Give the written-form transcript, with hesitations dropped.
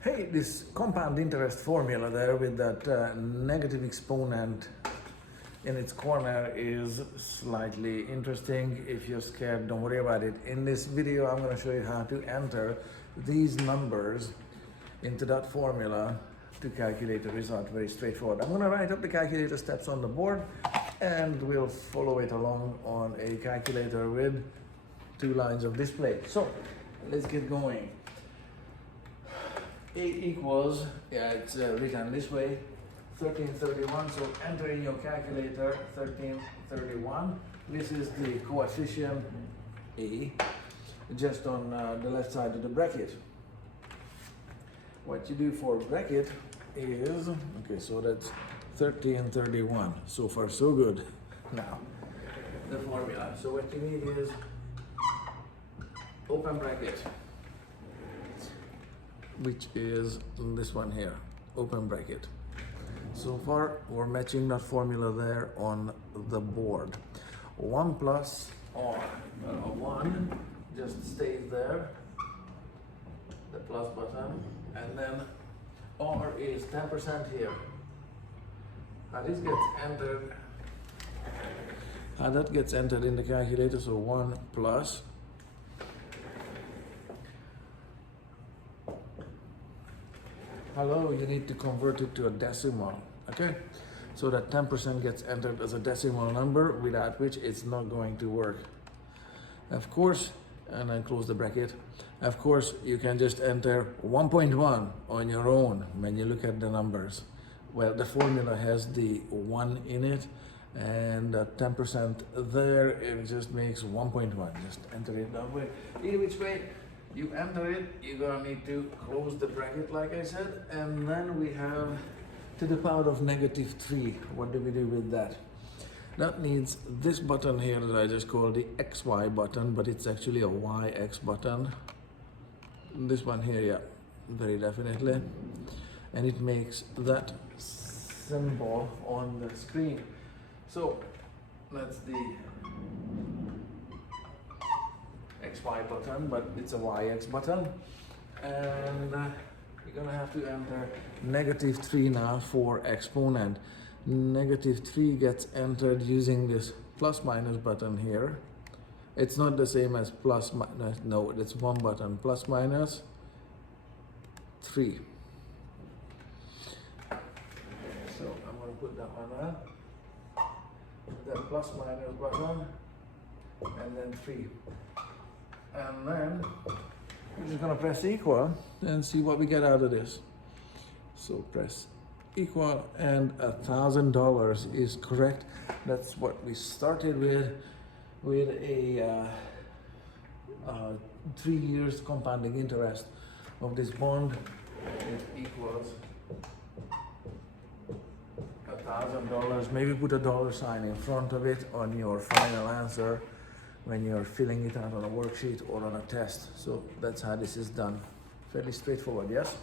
Hey, this compound interest formula there with that negative exponent in its corner is slightly interesting. If you're scared, don't worry about it. In this video, I'm going to show you how to enter these numbers into that formula to calculate the result. Very straightforward. I'm going to write up the calculator steps on the board and we'll follow it along on a calculator with 2 lines of display. So let's get going. A equals, it's written this way, 1331. So enter in your calculator 1331. This is the coefficient A, just on the left side of the bracket. What you do for bracket is, okay, so that's 1331. So far so good. Now, the formula. So what you need is open bracket, which is this one here, open bracket. So far we're matching that formula there on the board. 1 plus R, 1 just stays there, the plus button, and then R is 10% here. Now this gets entered, that gets entered in the calculator, so 1 plus hello, you need to convert it to a decimal, okay? So that 10% gets entered as a decimal number, without which it's not going to work. Of course, and I close the bracket, of course, you can just enter 1.1 on your own when you look at the numbers. Well, the formula has the 1 in it, and that 10% there, it just makes 1.1. Just enter it that way. Either which way you enter it, you're gonna need to close the bracket like I said, and then we have to the power of -3. What do we do with that? That needs this button here that I just call the XY button, but it's actually a YX button. This one here, yeah, very definitely. And it makes that symbol on the screen. So that's the XY button, but it's a YX button, and you're gonna have to enter -3 now for exponent. -3 gets entered using this plus minus button here. It's not the same as plus minus, no, it's one button, plus minus 3. So I'm gonna put that one on, then plus minus button, and then 3. And then we're just gonna press equal and see what we get out of this. So press equal, and $1,000 is correct. That's what we started with a 3 years compounding interest of this bond. It equals $1,000. Maybe put a $sign in front of it on your final answer when you're filling it out on a worksheet or on a test. So that's how this is done. Fairly straightforward, yes?